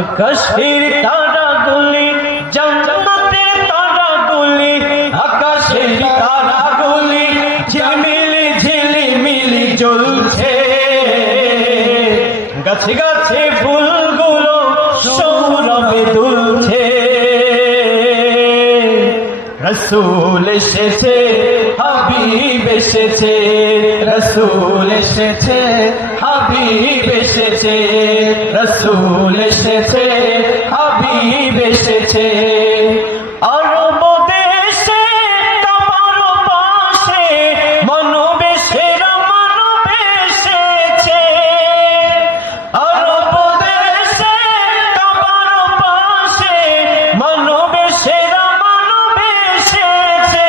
আকাশের তারাগুলি জান্নাতের তারাগুলি, আকাশের তারাগুলি ঝিলিমিলি ঝিলিমিলি জ্বলছে। গাছে গাছে ফুলগুলো সৌরভে দুলছে। রসূল এসেছে, হাবিব এসেছে, রসূল এসেছে, হাবিব এসেছে, রসূল এসেছে, হাবিব এসেছে। আরব দেশে তোমার পাশে মানবে সেরা মানব এসেছে। আরব দেশে তোমার পাশে মানবে সেরা মানব এসেছে।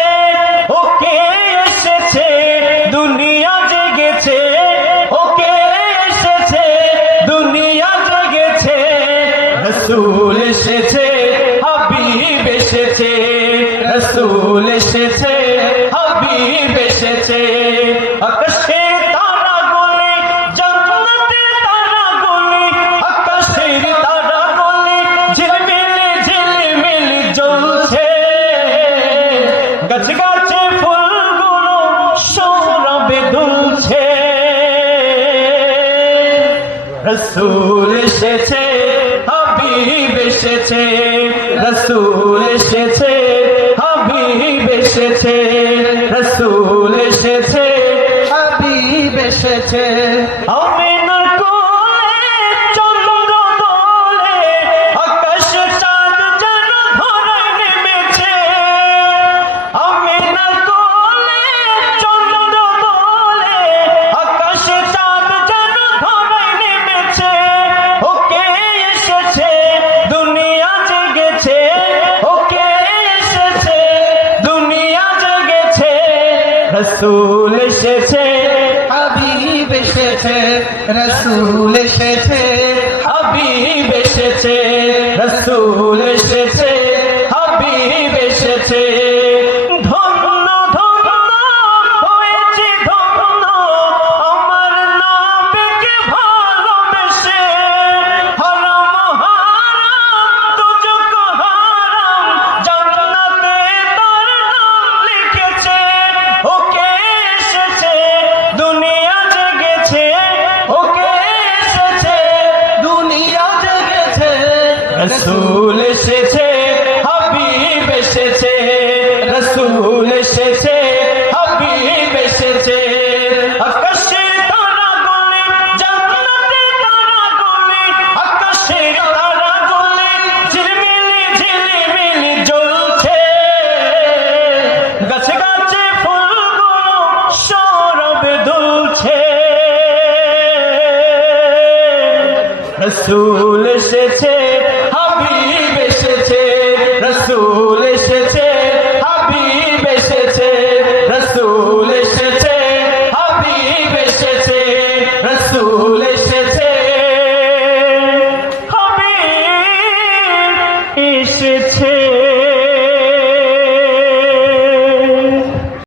ওকে এসেছে, দুনিয়া জেগেছে। ওকে এসেছে, দুনিয়া জেগেছে। রসূল এসেছে, হাবিব এসেছে, রসূল এসেছে, হাবিব এসেছে। আকাশের তারাগুলি জান্নাতের তারাগুলি, আকাশের তারাগুলি ঝিলমিলি ঝিলমিলি জ্বলছে। গাছে গাছে ফুলগুলো সৌরভে দুলছে। রসূল এসেছে, হাবিব এসেছে, রসূল এসেছে, হাবিব এসেছে, রসূল এসেছে, হাবিব এসেছে। আমিনার কোলে চন্দ্র দোলে, আকাশ চাঁদ যেন ধরায় নেমেছে। আমিনার কোলে চন্দ্র দোলে, আকাশ চাঁদ যেন ধরায় নেমেছে। ওকে এসেছে, দুনিয়া জেগেছে। ওকে এসেছে, দুনিয়া জেগেছে। রসূল এসেছে, হাবিব এসেছে, রসূল এসেছে, হাবিব এসেছে, রসূল এসেছে, হাবিব এসেছে। ধন্য ধন্য হয়েছে ধন্য আমার নবীকে ভালোবেসে। হারাম হারাম দুজক হারাম জান্নাতে তার নাম লিখেছে। ওকে এসেছে, দুনিয়া জেগেছে। ওকে এসেছে, দুনিয়া জেগেছে। রসূল এসেছে, হাবিব এসেছে, রসূল এসেছে, হাবিব এসেছে। আকাশের তারাগুলি জান্নাতের তারাগুলি, আকাশের তারাগুলি ঝিলমিলি ঝিলমিলি জ্বলছে। গাছে গাছে ফুলগুলো সৌরভে দুলছে। রসূল এসেছে,